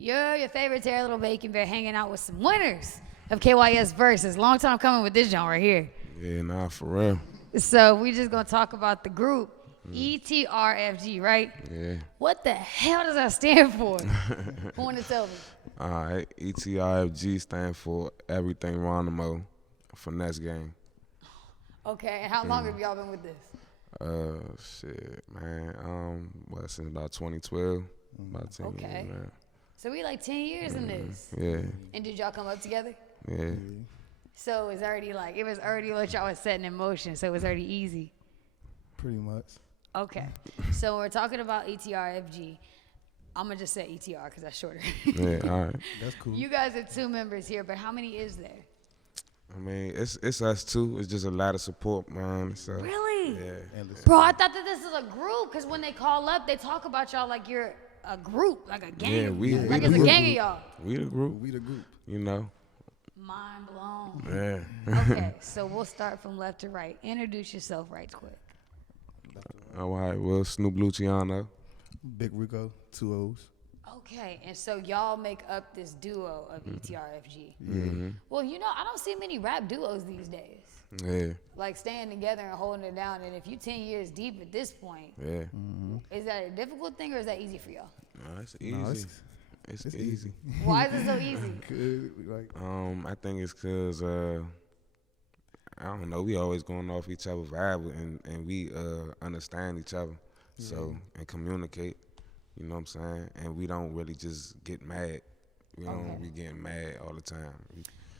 You're your favorite Terry Little Bacon Bear hanging out with some winners of KYS Versus. Long time coming with this joint right here. Yeah, nah, for real. So we just gonna talk about the group ETRFG, right? Yeah. What the hell does that stand for? Who wanna tell me? All right, ETRFG stand for Everything Ronimo Finesse Game. Okay, and how long have y'all been with this? Shit, man. Since about 2012, about 10 Okay. years, man. So we like 10 years in this. Yeah, And did y'all come up together? yeah. So it was already what y'all was setting in motion, so it was already easy. Pretty much. Okay, so we're talking about ETRFG. I'm gonna just say ETR because that's shorter. Yeah, all right. That's cool. You guys are 2 members here, but how many is there? I mean, it's us too. It's just a lot of support, man. So Really? yeah, Bro, I thought that this is a group because when they call up, they talk about y'all like you're a group, like a gang. Yeah, we like the it's a group. gang of y'all. We the group, We the group. you know. Mind blown. Yeah. Okay, so we'll start from left to right. Introduce yourself right quick. All right. Well, Snoop, Luciano. Big Ricoo, 2 O's. Okay, and so y'all make up this duo of ETRFG. Mm-hmm. Well, you know, I don't see many rap duos these days. Yeah, Like staying together and holding it down. And if you 10 years deep at this point, yeah. is that a difficult thing or is that easy for y'all? No, it's easy. No, it's it's easy. Why is it so easy? Good, like, I think it's cause I don't know. We always going off each other's vibe and we understand each other, so and communicate. You know what I'm saying? And we don't really just get mad. We don't be getting mad all the time.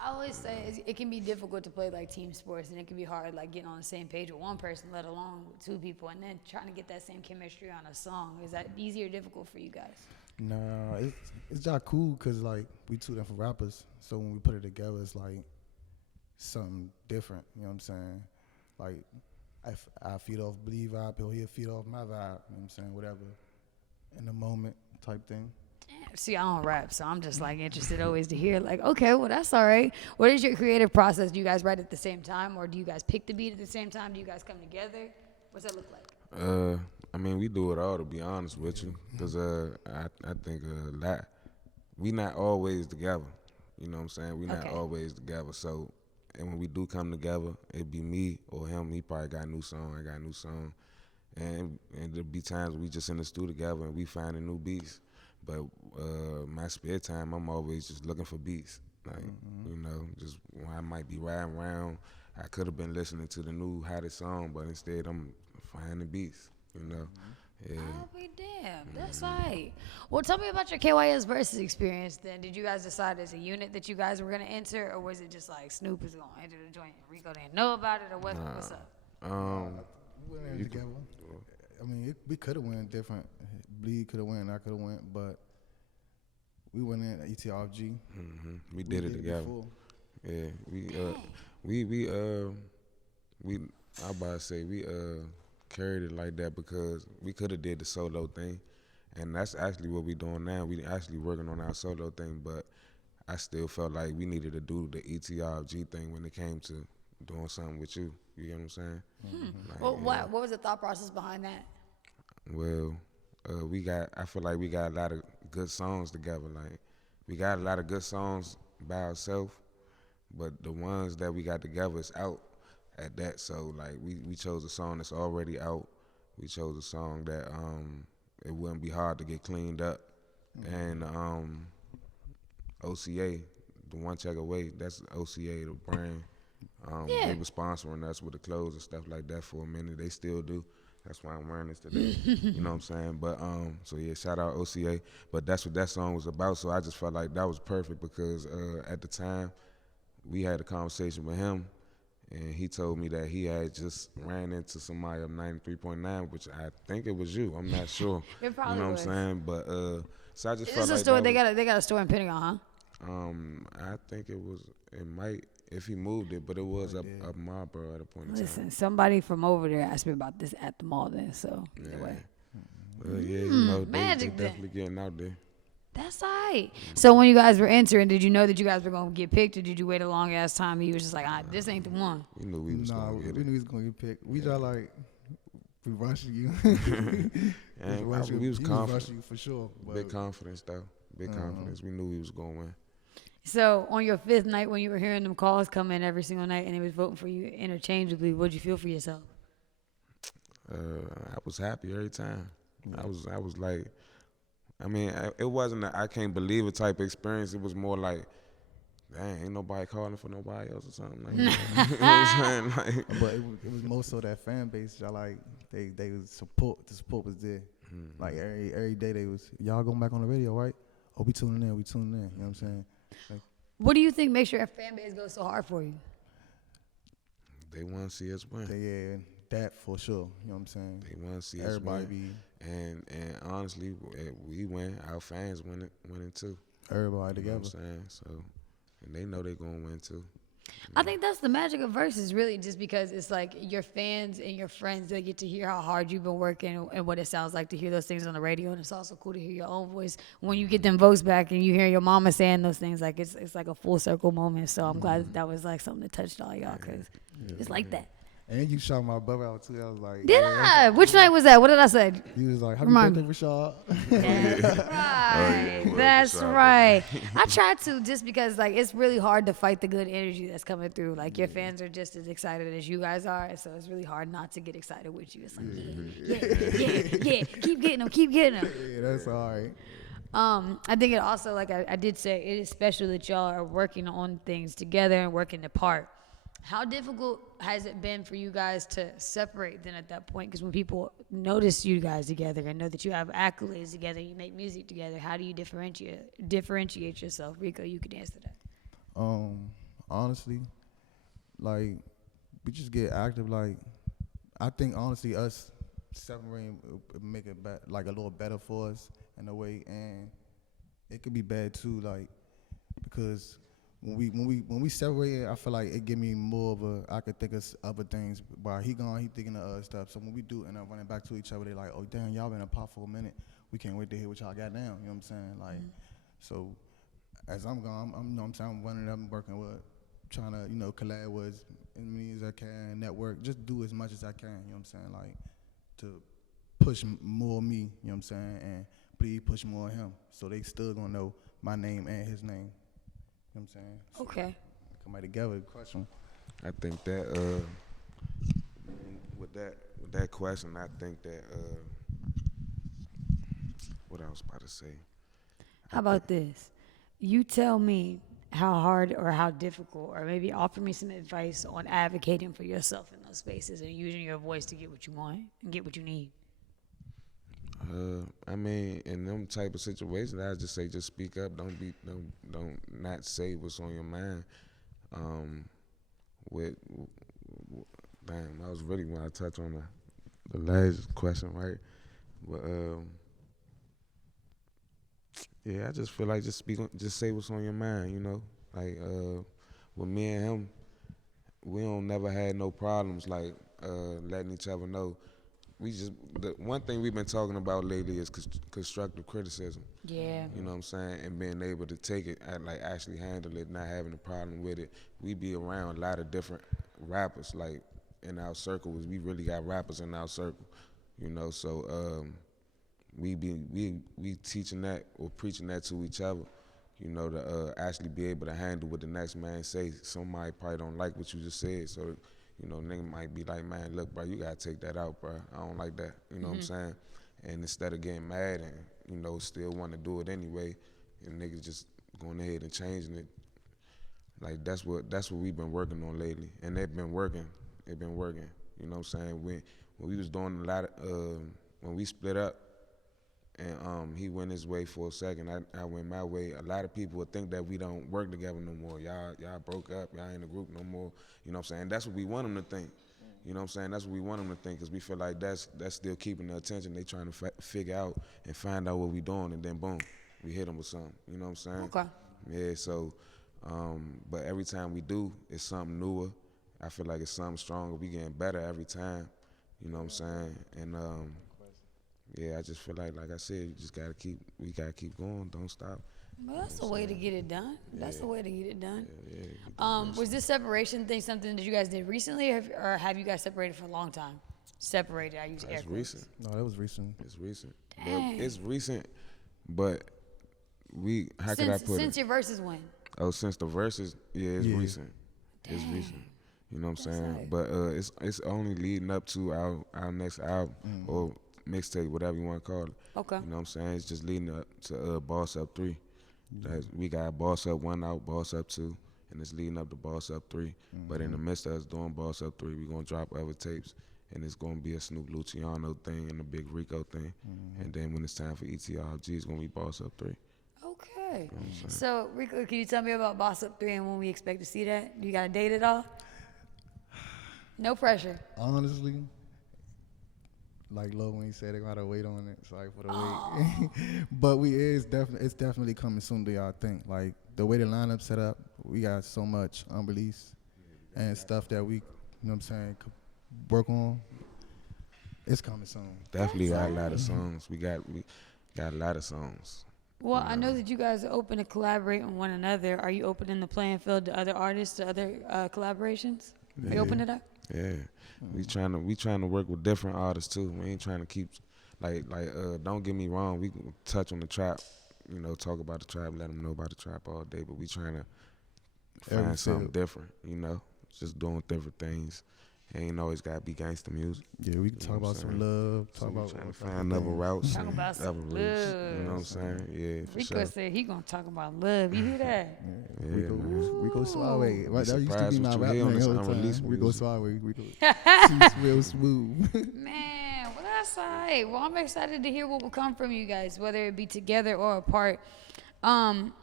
I always say it can be difficult to play like team sports, and it can be hard like getting on the same page with one person, let alone with 2 people, and then trying to get that same chemistry on a song. Is that easy or difficult for you guys? nah, it's just cool because, like, we 2 different rappers. So when we put it together, it's like something different. You know what I'm saying? Like, I feed off Believe vibe, he'll feed off my vibe. You know what I'm saying? Whatever. In the moment type thing. See, I don't rap, so I'm just like interested always to hear like, okay, well that's all right. What is your creative process? Do you guys write at the same time, or do you guys pick the beat at the same time? Do you guys come together? What's that look like? I mean, we do it all, to be honest with you, because I think a lot. We not always together. You know what I'm saying? We not always together. So, and when we do come together, it be me or him. He probably got a new song. I got a new song. And there'll be times we just in the studio together and we finding new beats. But my spare time, I'm always just looking for beats. Like, you know, just when I might be riding around, I could have been listening to the new hottest song, but instead I'm finding beats, you know. Yeah. I'll be damned. That's right. Well, tell me about your KYS Versus experience then. Did you guys decide as a unit that you guys were going to enter, or was it just like Snoop is going to enter the joint and Ricoo didn't know about it, or what's up? We went in together. I mean, we could have went different. Bleed could have went, I could have went, but we went in at ETRFG. We did it together. Before. Yeah, I about to say we carried it like that because we could have did the solo thing, and that's actually what we doing now. We actually working on our solo thing, but I still felt like we needed to do the ETRFG thing when it came to doing something with you. You get what I'm saying? Like, Well, what was the thought process behind that? Well, I feel like we got a lot of good songs together. Like, we got a lot of good songs by ourselves, but the ones that we got together is out at that. So, like, we chose a song that's already out. We chose a song that it wouldn't be hard to get cleaned up. And OCA, the One Check Away, that's OCA, the brand. They were sponsoring us with the clothes and stuff like that for a minute. They still do. That's why I'm wearing this today. You know what I'm saying? But so yeah, shout out OCA. But that's what that song was about. So I just felt like that was perfect because at the time we had a conversation with him, and he told me that he had just ran into somebody of 93.9, which I think it was you. I'm not sure. It probably you know was. what I'm saying? But so I just Is felt this a like store? that They got a store in Pentagon, huh? I think it might, if he moved it, but it was up Marlboro at a point in time. Listen, somebody from over there asked me about this at the mall then, so anyway. Yeah, you know, they magic then. definitely getting out there. That's all right. So when you guys were entering, did you know that you guys were going to get picked, or did you wait a long ass time and you was just like, this ain't the one? We knew we was Nah, going to get we it. knew he was going to get picked. We just like, we rushing you. And rushing we was you. confident. Rushing you for sure. But Big confidence, though. big confidence. We knew we was gonna win. So on your 5th night, when you were hearing them calls come in every single night, and they was voting for you interchangeably, what'd you feel for yourself? I was happy every time. I was like, I mean, it wasn't a I can't believe it type of experience. It was more like, dang, ain't nobody calling for nobody else or something like that. You know what I'm saying? Like, But it was more so that fan base. Y'all like they was support. The support was there. Like every day they was y'all going back on the radio, right? Oh, we tuning in. You know what I'm saying? Like, What do you think makes your fan base go so hard for you? they want to see us win. yeah, that for sure. You know what I'm saying? They want to see Everybody us win. And honestly, we win. Our fans winning too. everybody You know together. what I'm saying? So, and they know they're gonna win too. I think that's the magic of Versus, really, just because it's like your fans and your friends, they get to hear how hard you've been working and what it sounds like to hear those things on the radio. And it's also cool to hear your own voice when you get them votes back and you hear your mama saying those things. Like it's like a full circle moment. So I'm glad that was like something that touched all y'all, because it's like that. And you shot my brother out too. I was like, Did I? Which night was that? What did I say? He was like, happy Remind birthday, Rashad. That's right. That's right. I try to, just because like it's really hard to fight the good energy that's coming through. Like your fans are just as excited as you guys are, so it's really hard not to get excited with you. It's like yeah, keep getting them, Yeah, that's all right. I think it also, like I did say, it is special that y'all are working on things together and working apart. How difficult has it been for you guys to separate then at that point? Because when people notice you guys together and know that you have accolades together, you make music together, how do you differentiate yourself? Ricoo, you can answer that. Honestly, like we just get active. Like I think honestly, us separating would make it like a little better for us in a way, and it could be bad too. Like because when we separate, I feel like it give me more of a I could think of other things. While he gone, he thinking of other stuff. So when we do end up running back to each other, they like, oh damn, y'all been apart for a minute. We can't wait to hear what y'all got down. You know what I'm saying? Like, so as I'm gone, I'm you know what I'm saying, I'm running up and working with, trying to collab with as many as I can, network, just do as much as I can. You know what I'm saying? Like to push more me. You know what I'm saying? And please push more of him. So they still gonna know my name and his name. You know what I'm saying? So Okay. come back together, crush them. I think that with that question, I think that what I was about to say. How about this? You tell me how hard or how difficult, or maybe offer me some advice on advocating for yourself in those spaces and using your voice to get what you want and get what you need. I mean, in them type of situations, I just say, just speak up. Don't not say what's on your mind. Damn, I was really want to touch on the last question, right? But yeah, I just feel like just say what's on your mind. You know, like with me and him, we don't never had no problems like letting each other know. The one thing we've been talking about lately is constructive criticism. Yeah. You know what I'm saying? And being able to take it and like actually handle it, not having a problem with it. We be around a lot of different rappers, like in our circle. We really got rappers in our circle, you know. So we teaching that or preaching that to each other, you know, to actually be able to handle what the next man say. Somebody probably don't like what you just said, so. You know, nigga might be like, man, look, bro, you gotta take that out, bro. I don't like that. You know what I'm saying? And instead of getting mad and, still want to do it anyway, and niggas just going ahead and changing it. Like that's what we've been working on lately. And they've been working. You know what I'm saying? When we was doing a lot of when we split up and he went his way for a second, I went my way. A lot of people would think that we don't work together no more. Y'all broke up. Y'all ain't a group no more. You know what I'm saying? That's what we want them to think. You know what I'm saying? That's what we want them to think, because we feel like that's still keeping their attention. They trying to figure out and find out what we doing, and then boom, we hit them with something. You know what I'm saying? Okay. Yeah. So, but every time we do, it's something newer. I feel like it's something stronger. We getting better every time. You know what I'm saying? And yeah, I just feel like I said, we gotta keep going. Don't stop. Well, that's the way to get it done. That's the way to get it done. Yeah. Was this separation thing something that you guys did recently, or have you guys separated for a long time? Separated, I use air That's quotes. recent. No, that was recent. It's recent. Dang. It's recent, but how could I put it? Since your verses when? Oh, since the verses, it's Yeah. recent. It's recent. You know what I'm saying? tight. But it's only leading up to our next album or mixtape, whatever you want to call it. Okay. You know what I'm saying? It's just leading up to Boss Up 3. We got Boss Up 1 out, Boss Up 2, and it's leading up to Boss Up 3. But in the midst of us doing Boss Up 3, we're going to drop other tapes, and it's going to be a Snoop Luciano thing and a big Ricoo thing. And then when it's time for ETRFG, it's going to be Boss Up 3. Okay. You know what I'm saying? So, Ricoo, can you tell me about Boss Up 3 and when we expect to see that? Do you got a date at all? No pressure. Honestly, like Lil Wayne said, they gotta wait on it. Sorry for the wait. But it's definitely coming soon to y'all think. Like the way the lineup set up, we got so much unreleased and stuff that we, you know what I'm saying, could work on. It's coming soon. Definitely got a lot of songs. We got a lot of songs. Well, I know that you guys are open to collaborate on one another. Are you opening the playing field to other artists, to other collaborations? Are you open to that? Yeah, we trying to work with different artists too. We ain't trying to keep don't get me wrong. We can touch on the trap, you know, talk about the trap, let them know about the trap all day. But we trying to find something different, you know, just doing different things. Ain't always gotta be gangster music. Yeah, we can talk about some love. Talk about trying to find other routes. Talk about some other routes. You know what I'm love. saying? Yeah, for Ricoo sure. said he gonna talk about love. You hear that? Rico Suave. Right, that used to be surprised my what you rap hear on name this all the time. unreleased Rico music. Suave. Rico. She's real smooth. Man, well that's all right. Well, I'm excited to hear what will come from you guys, whether it be together or apart.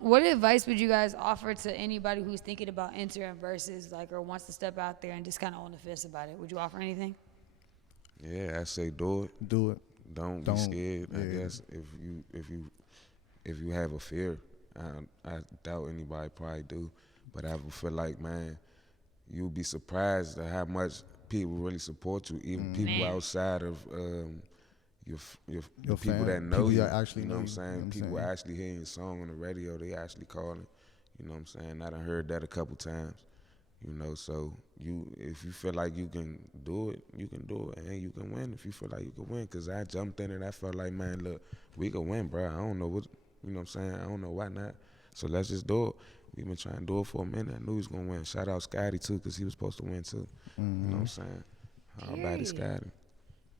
What advice would you guys offer to anybody who's thinking about entering Versus, like, or wants to step out there and just kind of on the fence about it? Would you offer anything? Yeah, I say do it. Do it. Don't be scared. I guess if you have a fear, I doubt anybody probably do. But I would feel like, man, you'll be surprised at how much people really support you. Even people outside of your people that know people you. that actually you know know what I'm you, you know saying? what I'm People saying? actually hearing your song on the radio. They actually calling. You know what I'm saying? I done heard that a couple times. You know, so if you feel like you can do it, you can do it, and you can win if you feel like you can win. Cause I jumped in and I felt like, man, look, we can win, bro. I don't know what, you know what I'm saying? I don't know why not. So let's just do it. We've been trying to do it for a minute. I knew he was gonna win. Shout out Scotty too, cause he was supposed to win too. You know what I'm saying? All about it, Scotty.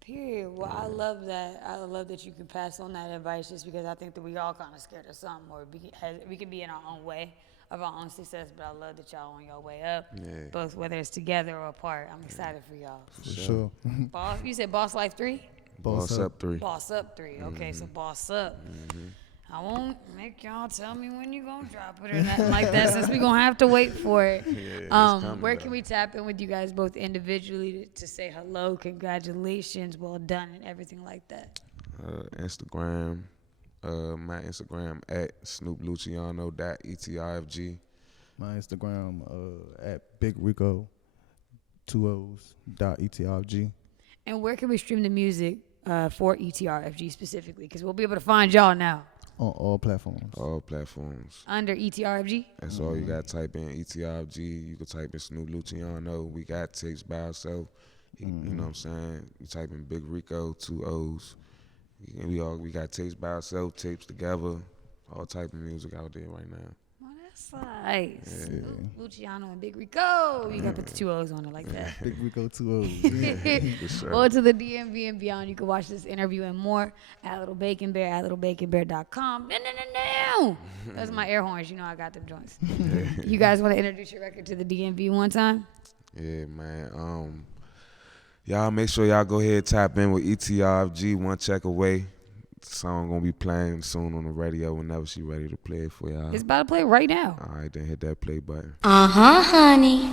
Period. Well, I love that. I love that you can pass on that advice, just because I think that we all kind of scared of something, or we can be in our own way of our own success. But I love that y'all on your way up, both whether it's together or apart. I'm excited for y'all. For sure. Boss, you said Boss Life 3? Boss up 3. Boss Up 3. Okay, so Boss Up. I won't make y'all tell me when you gonna drop it or nothing like that, since we gonna have to wait for it. Where can we tap in with you guys both individually to say hello, congratulations, well done, and everything like that? Instagram, my Instagram at SnoopLuciano.ETRFG. My Instagram at Big Rico 20s.ETRFG. And where can we stream the music for ETRFG specifically? Because we'll be able to find y'all now. On all platforms. All platforms. Under ETRFG? That's all you got to type in ETRFG. You can type in Snoop Luciano. We got tapes by ourselves. You know what I'm saying? You type in Big Rico, 2 O's. We got tapes by ourselves, tapes together, all type of music out there right now. Oh, that's nice. Snoop, Luciano, and Big Rico. You got to put the 2 O's on it like that. Big Rico 2 O's. For sure. Well, to the DMV and beyond, you can watch this interview and more at Little Bacon Bear, at littlebaconbear.com. No. That's my air horns. You know I got them joints. You guys want to introduce your record to the DMV one time? Yeah, man. Y'all make sure y'all go ahead tap in with ETRFG, One Check Away. The song gonna be playing soon on the radio whenever she ready to play it for y'all. It's about to play right now. All right, then hit that play button. Honey.